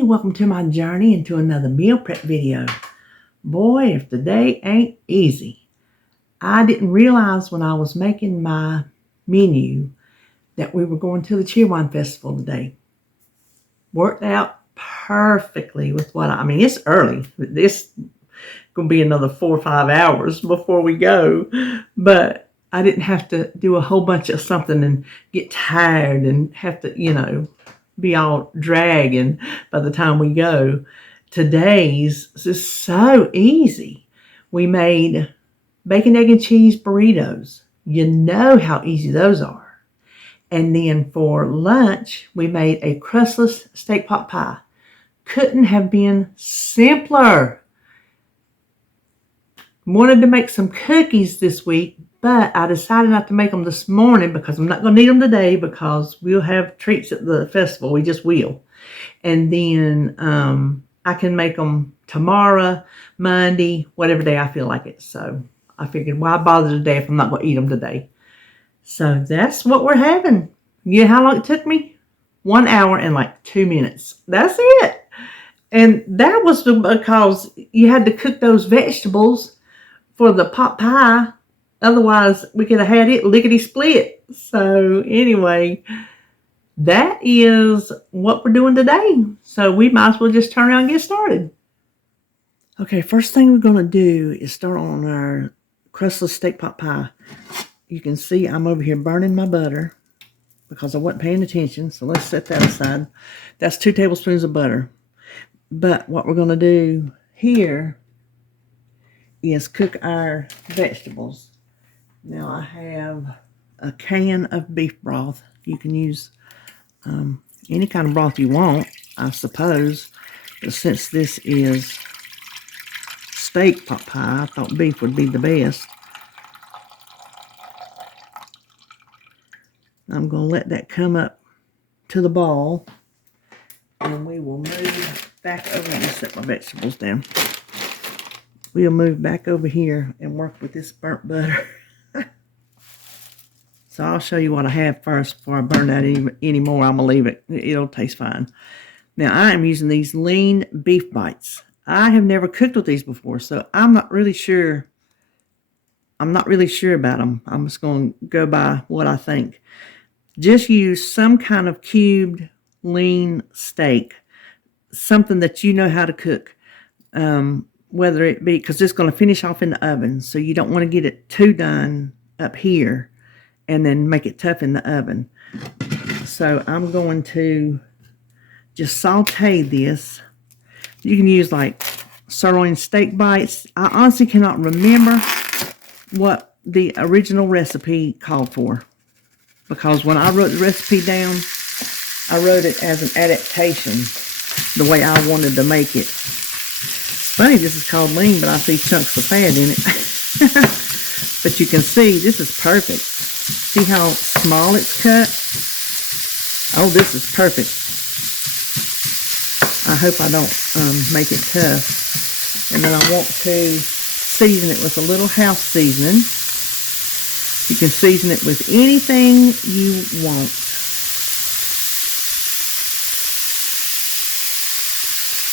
Hey, welcome to my journey into another meal prep video. Boy, if the day ain't easy. I didn't realize when I was making my menu that we were going to the Cheerwine Festival today. Worked out perfectly with what I mean, it's early. This going to be another 4 or 5 hours before we go, but I didn't have to do a whole bunch of something and get tired and have to, be all dragging by the time we go. Today's is so easy. We made bacon, egg, and cheese burritos. You know how easy those are. And then for lunch, we made a crustless steak pot pie. Couldn't have been simpler. Wanted to make some cookies this week, but I decided not to make them this morning because I'm not going to need them today because we'll have treats at the festival. We just will. And then I can make them tomorrow, Monday, whatever day I feel like it. So I figured, why bother today if I'm not going to eat them today? So that's what we're having. You know how long it took me? 1 hour and like 2 minutes. That's it. And that was because you had to cook those vegetables for the pot pie. Otherwise, we could have had it lickety-split. So anyway, that is what we're doing today. So we might as well just turn around and get started. Okay, first thing we're going to do is start on our crustless steak pot pie. You can see I'm over here burning my butter because I wasn't paying attention. So let's set that aside. That's 2 tablespoons of butter. But what we're going to do here is cook our vegetables. Now I have a can of beef broth. You can use any kind of broth you want, I suppose. But since this is steak pot pie, I thought beef would be the best. I'm going to let that come up to the ball. And we will move back over. Let me set my vegetables down. We'll move back over here and work with this burnt butter. So I'll show you what I have first before I burn that any more. I'm going to leave it. It'll taste fine. Now I am using these lean beef bites. I have never cooked with these before, so I'm not really sure. I'm not really sure about them. I'm just going to go by what I think. Just use some kind of cubed lean steak. Something that you know how to cook. Whether it be, because it's going to finish off in the oven, so you don't want to get it too done up here and then make it tough in the oven. So I'm going to just saute this. You can use like sirloin steak bites. I honestly cannot remember what the original recipe called for, because when I wrote the recipe down, I wrote it as an adaptation, the way I wanted to make it. Funny, this is called lean, but I see chunks of fat in it. But you can see this is perfect. See how small it's cut? Oh, this is perfect. I hope I don't make it tough. And then I want to season it with a little house seasoning. You can season it with anything you want.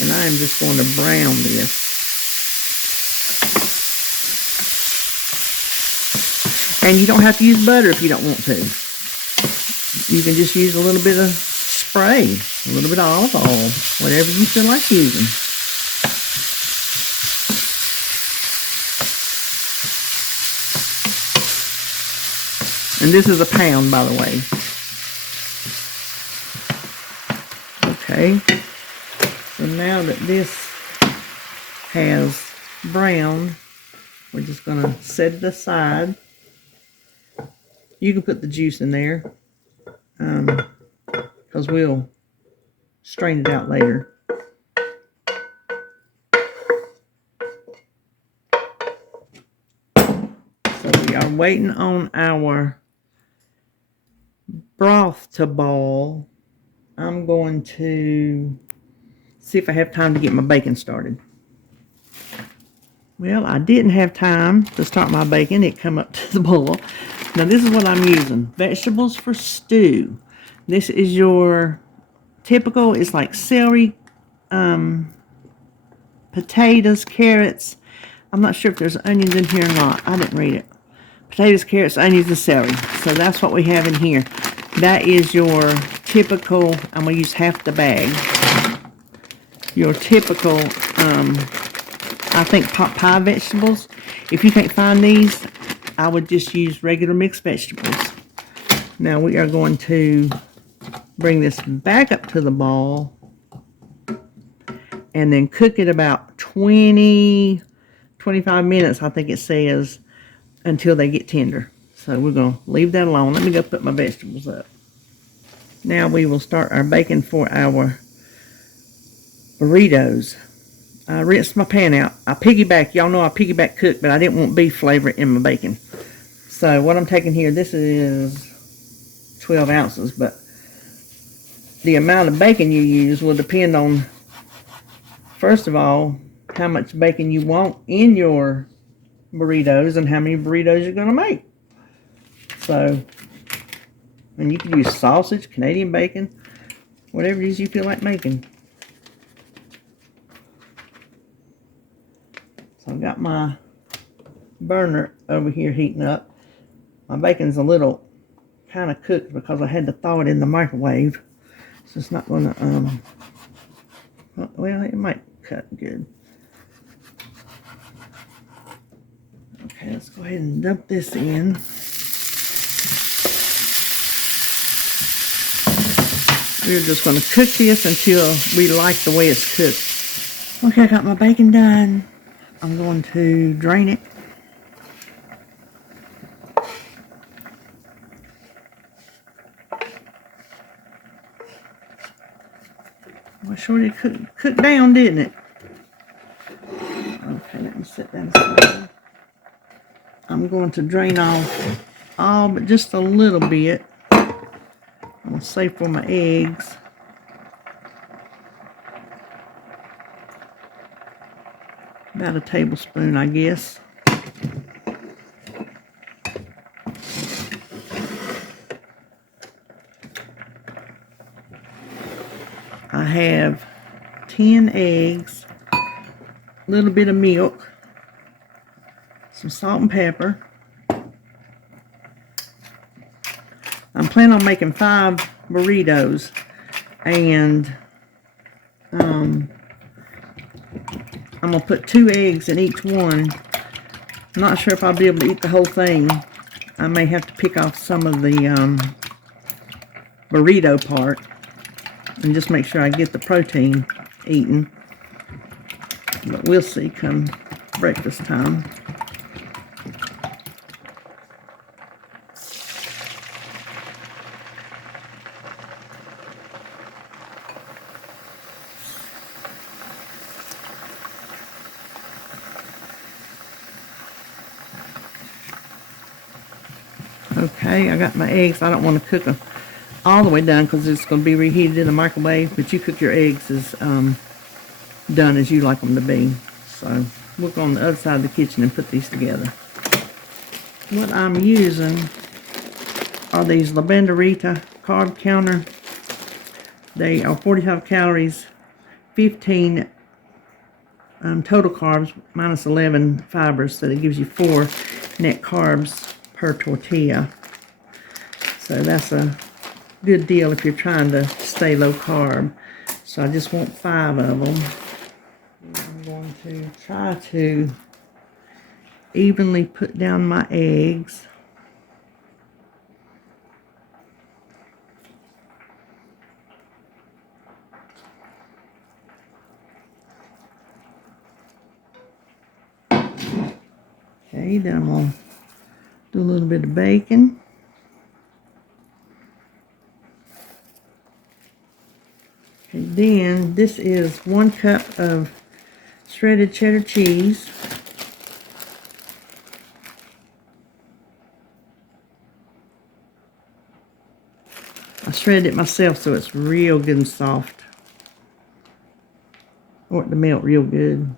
And I am just going to brown this. And you don't have to use butter if you don't want to. You can just use a little bit of spray, a little bit of olive oil, whatever you feel like using. And this is a pound, by the way. Okay. So now that this has browned, we're just going to set it aside. You can put the juice in there because we'll strain it out later. So we are waiting on our broth to boil. I'm going to see if I have time to get my bacon started. Well, I didn't have time to start my bacon. It come up to the boil. Now, this is what I'm using. Vegetables for stew. This is your typical, it's like celery, potatoes, carrots. I'm not sure if there's onions in here or not. I didn't read it. Potatoes, carrots, onions, and celery. So that's what we have in here. That is your typical, I'm going to use half the bag. Your typical, I think, pot pie vegetables. If you can't find these, I would just use regular mixed vegetables. Now we are going to bring this back up to the ball and then cook it about 20, 25 minutes, I think it says, until they get tender. So we're going to leave that alone. Let me go put my vegetables up. Now we will start our bacon for our burritos. I rinsed my pan out. I piggyback. Y'all know I piggyback cook, but I didn't want beef flavor in my bacon. So what I'm taking here, this is 12 ounces, but the amount of bacon you use will depend on, first of all, how much bacon you want in your burritos and how many burritos you're going to make. So, and you can use sausage, Canadian bacon, whatever it is you feel like making. So I've got my burner over here heating up. My bacon's a little kind of cooked because I had to thaw it in the microwave. So it's not going to, well, it might cut good. Okay, let's go ahead and dump this in. We're just going to cook this until we like the way it's cooked. Okay, I got my bacon done. I'm going to drain it. Well, sure did cook down, didn't it? Okay, let me set that aside. I'm going to drain off all but just a little bit. I'm going to save for my eggs. About a tablespoon, I guess. I have 10 eggs, a little bit of milk, some salt and pepper. I'm planning on making 5 burritos, and I'm going to put 2 eggs in each one. I'm not sure if I'll be able to eat the whole thing. I may have to pick off some of the burrito part and just make sure I get the protein eaten. But we'll see come breakfast time. Okay, I got my eggs. I don't want to cook them all the way done because it's going to be reheated in the microwave, but you cook your eggs as done as you like them to be. So we'll go on the other side of the kitchen and put these together. What I'm using are these La Banderita carb counter. They are 45 calories, 15 total carbs, minus 11 fibers, so that gives you 4 net carbs per tortilla. So that's a good deal if you're trying to stay low carb. So I just want 5 of them. I'm going to try to evenly put down my eggs. Okay, then I'm going to do a little bit of bacon. Okay, then this is 1 cup of shredded cheddar cheese. I shredded it myself so it's real good and soft. I want it to melt real good.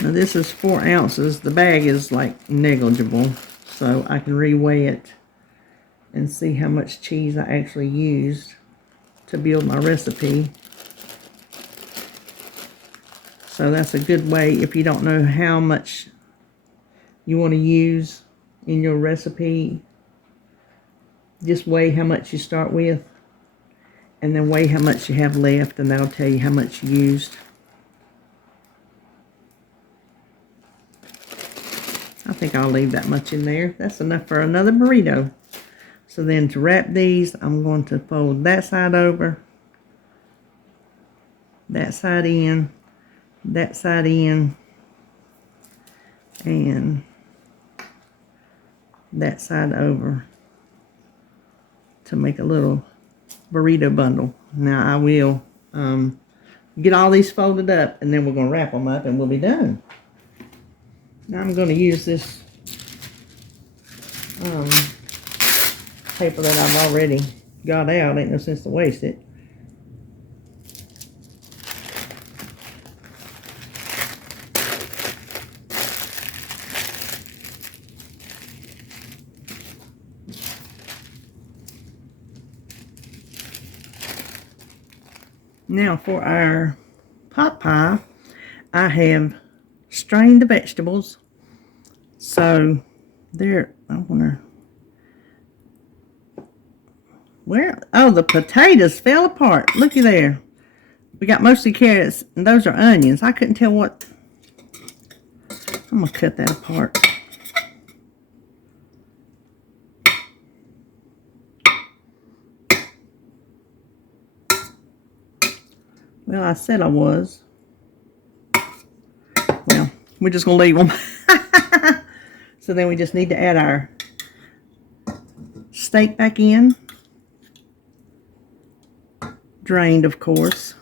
Now this is 4 ounces. The bag is like negligible, so I can reweigh it and see how much cheese I actually used to build my recipe. So that's a good way if you don't know how much you want to use in your recipe. Just weigh how much you start with, and then weigh how much you have left, and that'll tell you how much you used. I think I'll leave that much in there. That's enough for another burrito. So then to wrap these, I'm going to fold that side over, that side in, that side in, and that side over to make a little burrito bundle. Now I will get all these folded up, and then we're going to wrap them up and we'll be done. Now I'm going to use this paper that I've already got out. Ain't no sense to waste it. Now for our pot pie, I have strained the vegetables. So there, I wonder where, oh, the potatoes fell apart. Looky there. We got mostly carrots, and those are onions. I couldn't tell what. I'm gonna cut that apart. Well, I said I was. Well, we're just going to leave them. So then we just need to add our steak back in. Drained, of course.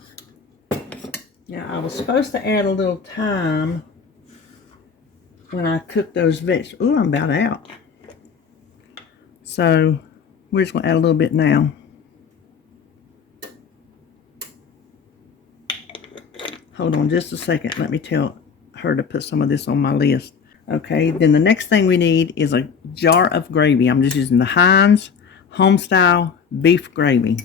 Now, I was supposed to add a little thyme when I cook those vegetables. Ooh, I'm about out. So we're just going to add a little bit now. Hold on just a second. Let me tell her to put some of this on my list. Okay, then the next thing we need is a jar of gravy. I'm just using the Heinz Homestyle beef gravy.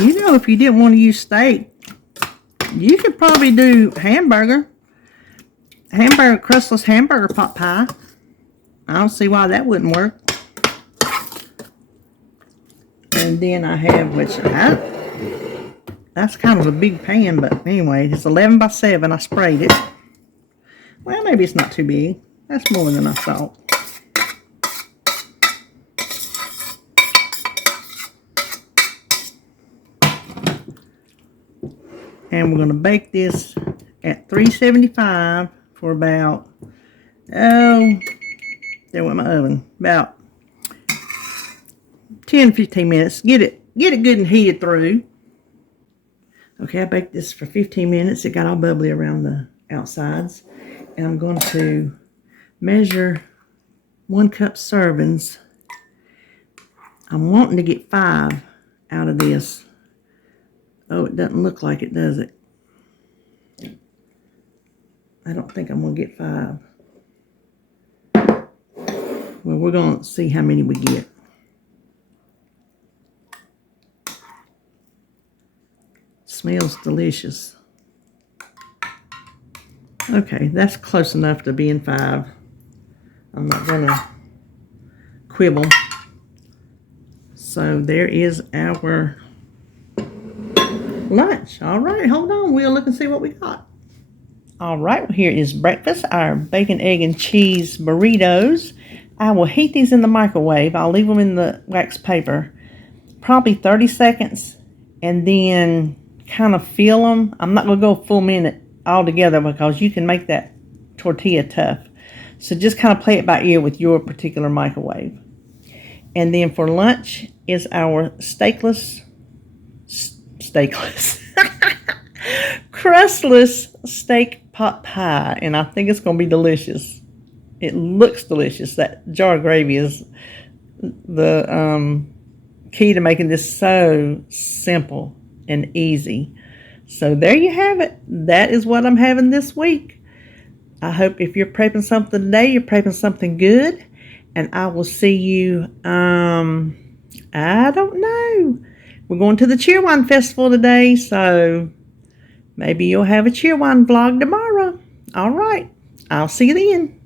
You know, if you didn't want to use steak, you could probably do hamburger crustless hamburger pot pie. I don't see why that wouldn't work. And then I have, that's kind of a big pan, but anyway, it's 11 by 7. I sprayed it. Well, maybe it's not too big. That's more than I thought. And we're going to bake this at 375 for about, oh, there went my oven, about 10-15 minutes. Get it good and heated through. Okay, I baked this for 15 minutes. It got all bubbly around the outsides. And I'm going to measure 1 cup servings. I'm wanting to get 5 out of this. Oh, it doesn't look like it, does it? I don't think I'm going to get 5. Well, we're going to see how many we get. Smells delicious. Okay, that's close enough to being 5. I'm not going to quibble. So there is our lunch. All right, hold on. We'll look and see what we got. All right, here is breakfast. Our bacon, egg, and cheese burritos. I will heat these in the microwave. I'll leave them in the wax paper. Probably 30 seconds. And then kind of feel them. I'm not going to go a full minute altogether because you can make that tortilla tough. So just kind of play it by ear with your particular microwave. And then for lunch is our crustless steak pot pie, and I think it's going to be delicious. It looks delicious. That jar of gravy is the key to making this so simple and easy. So there you have it. That is what I'm having this week. I hope if you're prepping something today, you're prepping something good. And I will see you, I don't know. We're going to the Cheerwine Festival today, so maybe you'll have a Cheerwine vlog tomorrow. All right. I'll see you then.